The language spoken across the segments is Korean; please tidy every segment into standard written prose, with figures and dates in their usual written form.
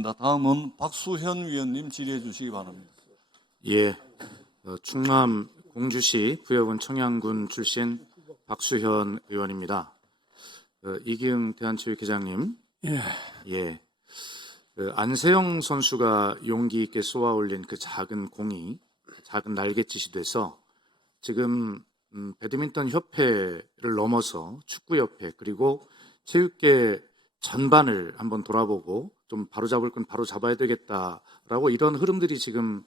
다음은 박수현 위원님 질의해 주시기 바랍니다. 예, 충남 공주시 부여군 청양군 출신 박수현 의원입니다. 이기흥 대한체육회장님, 예, 안세영 선수가 용기 있게 쏘아 올린 그 작은 공이 작은 날갯짓이 돼서 지금 배드민턴 협회를 넘어서 축구협회 그리고 체육계 전반을 한번 돌아보고 좀 바로잡을 건 바로잡아야 되겠다라고 이런 흐름들이 지금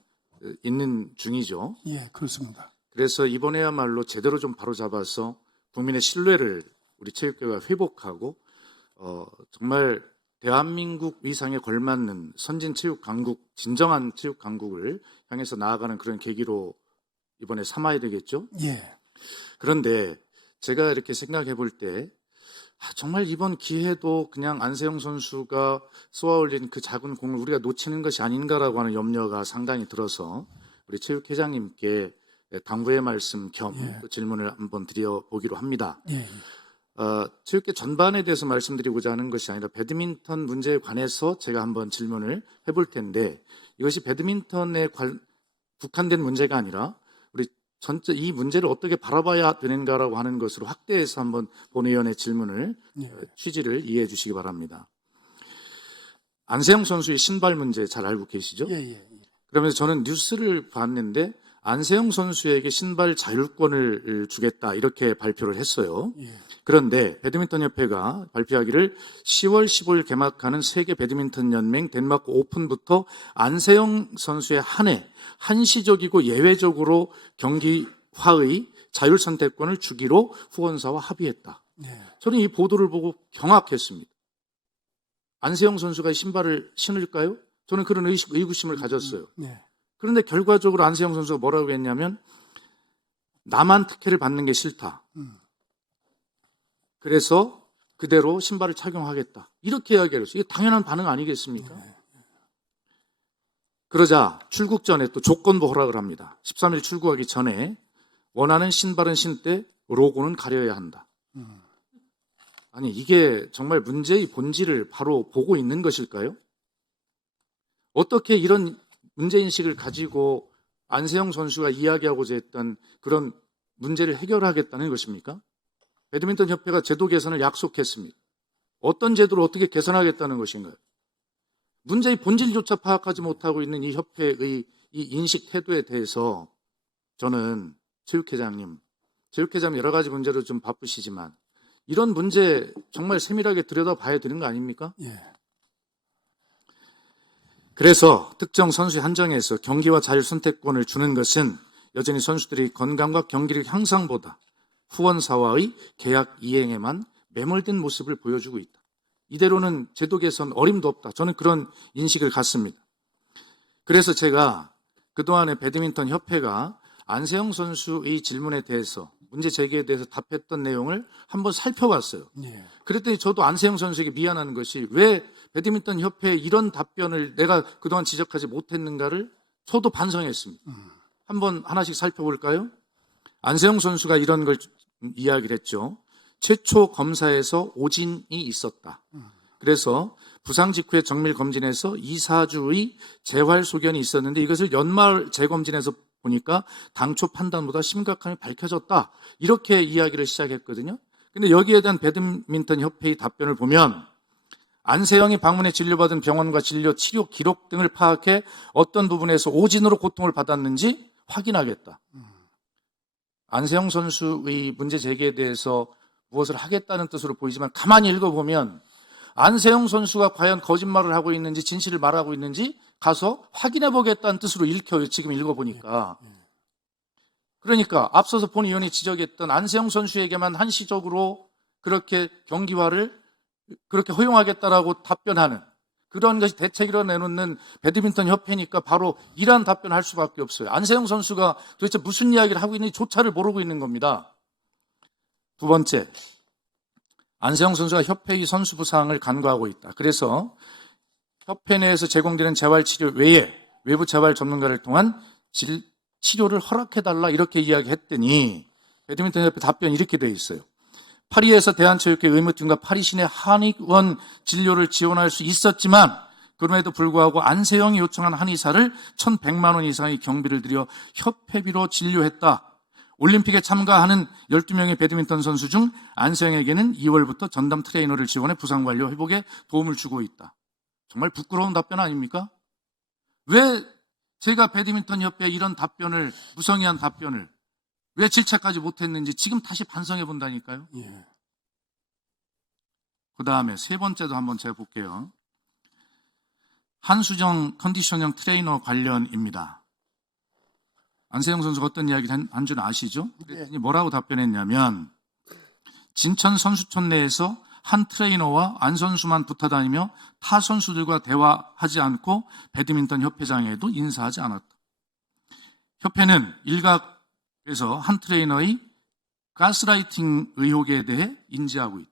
있는 중이죠. 예, 그렇습니다. 그래서 이번에야말로 제대로 좀 바로잡아서 국민의 신뢰를 우리 체육계가 회복하고 정말 대한민국 위상에 걸맞는 선진 체육 강국, 진정한 체육 강국을 향해서 나아가는 그런 계기로 이번에 삼아야 되겠죠. 예, 그런데 제가 이렇게 생각해 볼 때 정말 이번 기회도 그냥 안세영 선수가 쏘아올린 그 작은 공을 우리가 놓치는 것이 아닌가라고 하는 염려가 상당히 들어서 우리 체육회장님께 당부의 말씀 겸 또 질문을 한번 드려보기로 합니다. 예, 체육계 전반에 대해서 말씀드리고자 하는 것이 아니라 배드민턴 문제에 관해서 제가 한번 질문을 해볼 텐데 이것이 배드민턴에 국한된 문제가 아니라 우리 전체 이 문제를 어떻게 바라봐야 되는가라고 하는 것으로 확대해서 한번 본 의원의 질문을 취지를 이해해 주시기 바랍니다. 안세영 선수의 신발 문제 잘 알고 계시죠? 예. 그러면서 저는 뉴스를 봤는데 안세영 선수에게 신발 자율권을 주겠다 이렇게 발표를 했어요. 그런데 배드민턴협회가 발표하기를 10월 15일 개막하는 세계 배드민턴 연맹 덴마크 오픈부터 안세영 선수의 한 해 한시적이고 예외적으로 경기화의 자율 선택권을 주기로 후원사와 합의했다. 저는 이 보도를 보고 경악했습니다. 안세영 선수가 신발을 신을까요? 저는 그런 의구심을 가졌어요. 그런데 결과적으로 안세영 선수가 뭐라고 했냐면 나만 특혜를 받는 게 싫다. 그래서 그대로 신발을 착용하겠다. 이렇게 이야기를 했어요. 이게 당연한 반응 아니겠습니까? 그러자 출국 전에 또 조건부 허락을 합니다. 13일 출국하기 전에 원하는 신발은 신되 로고는 가려야 한다. 아니 이게 정말 문제의 본질을 바로 보고 있는 것일까요? 어떻게 이런 문제인식을 가지고 안세영 선수가 이야기하고자 했던 그런 문제를 해결하겠다는 것입니까? 배드민턴 협회가 제도 개선을 약속했습니다. 어떤 제도를 어떻게 개선하겠다는 것인가요? 문제의 본질조차 파악하지 못하고 있는 이 협회의 이 인식 태도에 대해서 저는 체육회장님 여러 가지 문제로 좀 바쁘시지만 이런 문제 정말 세밀하게 들여다봐야 되는 거 아닙니까? 그래서 특정 선수 한정해서 경기와 자율 선택권을 주는 것은 여전히 선수들의 건강과 경기력 향상보다 후원사와의 계약 이행에만 매몰된 모습을 보여주고 있다. 이대로는 제도 개선 어림도 없다. 저는 그런 인식을 갖습니다. 그래서 제가 그동안에 배드민턴 협회가 안세영 선수의 질문에 대해서 문제 제기에 대해서 답했던 내용을 한번 살펴봤어요. 그랬더니 저도 안세영 선수에게 미안한 것이 왜 배드민턴 협회에 이런 답변을 내가 그동안 지적하지 못했는가를 저도 반성했습니다. 한번 하나씩 살펴볼까요? 안세영 선수가 이런 걸 이야기를 했죠. 최초 검사에서 오진이 있었다. 그래서 부상 직후에 정밀 검진에서 2~4주의 재활 소견이 있었는데 이것을 연말 재검진에서 보니까 당초 판단보다 심각함이 밝혀졌다. 이렇게 이야기를 시작했거든요. 근데 여기에 대한 배드민턴 협회의 답변을 보면 안세영이 방문해 진료받은 병원과 진료 치료 기록 등을 파악해 어떤 부분에서 오진으로 고통을 받았는지 확인하겠다. 안세영 선수의 문제 제기에 대해서 무엇을 하겠다는 뜻으로 보이지만 가만히 읽어보면 안세영 선수가 과연 거짓말을 하고 있는지 진실을 말하고 있는지 가서 확인해 보겠다는 뜻으로 읽혀요. 지금 읽어보니까. 그러니까 앞서서 본 의원이 지적했던 안세영 선수에게만 한시적으로 그렇게 경기화를 그렇게 허용하겠다라고 답변하는 그런 것이 대책으로 내놓는 배드민턴 협회니까 바로 이러한 답변을 할 수밖에 없어요. 안세영 선수가 도대체 무슨 이야기를 하고 있는지 조차를 모르고 있는 겁니다. 두 번째, 안세영 선수가 협회의 선수 부상을 간과하고 있다. 그래서 협회 내에서 제공되는 재활치료 외에 외부 재활 전문가를 통한 치료를 허락해달라 이렇게 이야기했더니 배드민턴 협회 답변이 이렇게 되어 있어요. 파리에서 대한체육회 의무팀과 파리 시내 한의원 진료를 지원할 수 있었지만 그럼에도 불구하고 안세영이 요청한 한의사를 1,100만 원 이상의 경비를 들여 협회비로 진료했다. 올림픽에 참가하는 12명의 배드민턴 선수 중 안세영에게는 2월부터 전담 트레이너를 지원해 부상관리 회복에 도움을 주고 있다. 정말 부끄러운 답변 아닙니까? 왜 제가 배드민턴 협회에 이런 답변을, 무성의한 답변을 왜 질책까지 못했는지 지금 다시 반성해 본다니까요. 예. 그 다음에 세 번째도 한번 제가 볼게요. 한수정 컨디셔닝 트레이너 관련입니다. 안세영 선수가 어떤 이야기를 한 줄 아시죠? 그랬더니 뭐라고 답변했냐면, 진천 선수촌 내에서 한 트레이너와 안 선수만 붙어 다니며 타 선수들과 대화하지 않고 배드민턴 협회장에도 인사하지 않았다. 협회는 일각에서 한 트레이너의 가스라이팅 의혹에 대해 인지하고 있다.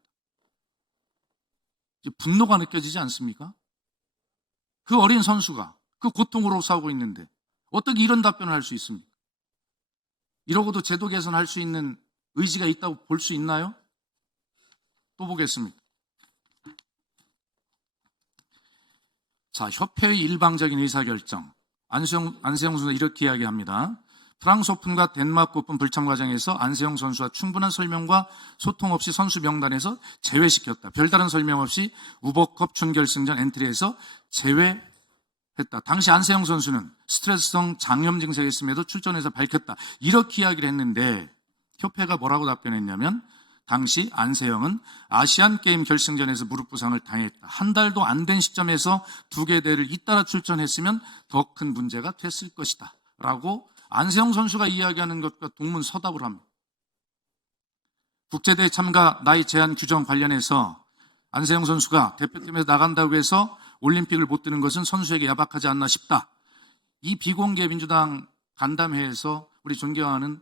이제 분노가 느껴지지 않습니까? 그 어린 선수가 그 고통으로 싸우고 있는데 어떻게 이런 답변을 할 수 있습니까? 이러고도 제도 개선할 수 있는 의지가 있다고 볼 수 있나요? 또 보겠습니다. 자, 협회의 일방적인 의사결정. 안세영 선수가 이렇게 이야기합니다. 프랑스 오픈과 덴마크 오픈 불참 과정에서 안세영 선수와 충분한 설명과 소통 없이 선수 명단에서 제외시켰다. 별다른 설명 없이 우버컵 준결승전 엔트리에서 제외했다. 당시 안세영 선수는 스트레스성 장염 증세가 있음에도 출전해서 밝혔다. 이렇게 이야기를 했는데 협회가 뭐라고 답변했냐면, 당시 안세영은 아시안게임 결승전에서 무릎 부상을 당했다. 한 달도 안 된 시점에서 두 개 대회를 잇따라 출전했으면 더 큰 문제가 됐을 것이다. 라고 안세영 선수가 이야기하는 것과 동문서답을 합니다. 국제대회 참가 나이 제한 규정 관련해서 안세영 선수가 대표팀에서 나간다고 해서 올림픽을 못 뛰는 것은 선수에게 야박하지 않나 싶다. 이 비공개 민주당 간담회에서 우리 존경하는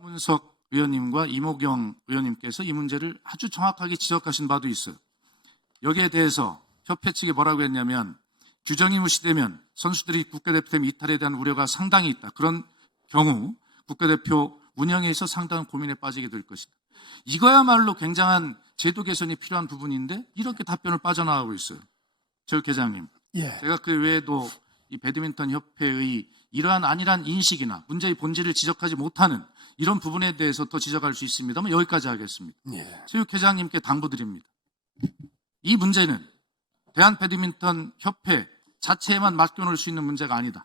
문석 의원님과 이모경 의원님께서 이 문제를 아주 정확하게 지적하신 바도 있어요. 여기에 대해서 협회 측이 뭐라고 했냐면, 규정이 무시되면 선수들이 국가대표팀 이탈에 대한 우려가 상당히 있다. 그런 경우 국가대표 운영에 있어 상당한 고민에 빠지게 될 것이다. 이거야말로 굉장한 제도 개선이 필요한 부분인데 이렇게 답변을 빠져나가고 있어요. 체육회장님, 예. 제가 그 외에도 이 배드민턴 협회의 이러한 아니란 인식이나 문제의 본질을 지적하지 못하는 이런 부분에 대해서 더 지적할 수 있습니다만 여기까지 하겠습니다. 예. 체육회장님께 당부드립니다. 이 문제는 대한배드민턴 협회 자체에만 맡겨놓을 수 있는 문제가 아니다.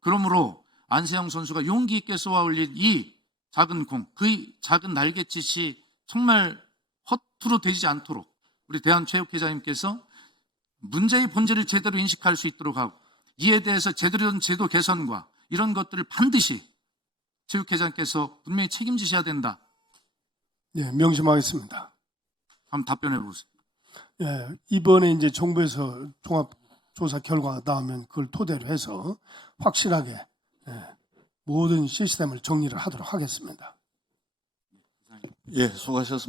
그러므로 안세영 선수가 용기 있게 쏘아 올린 이 작은 공, 그 작은 날갯짓이 정말 허투루 되지 않도록 우리 대한체육회장님께서 문제의 본질을 제대로 인식할 수 있도록 하고, 이에 대해서 제대로 된 제도 개선과 이런 것들을 반드시 체육회장께서 분명히 책임지셔야 된다. 예, 명심하겠습니다. 한번 답변해 보세요. 예, 이번에 이제 정부에서 종합조사 결과가 나오면 그걸 토대로 해서 확실하게 모든 시스템을 정리를 하도록 하겠습니다. 예, 수고하셨습니다.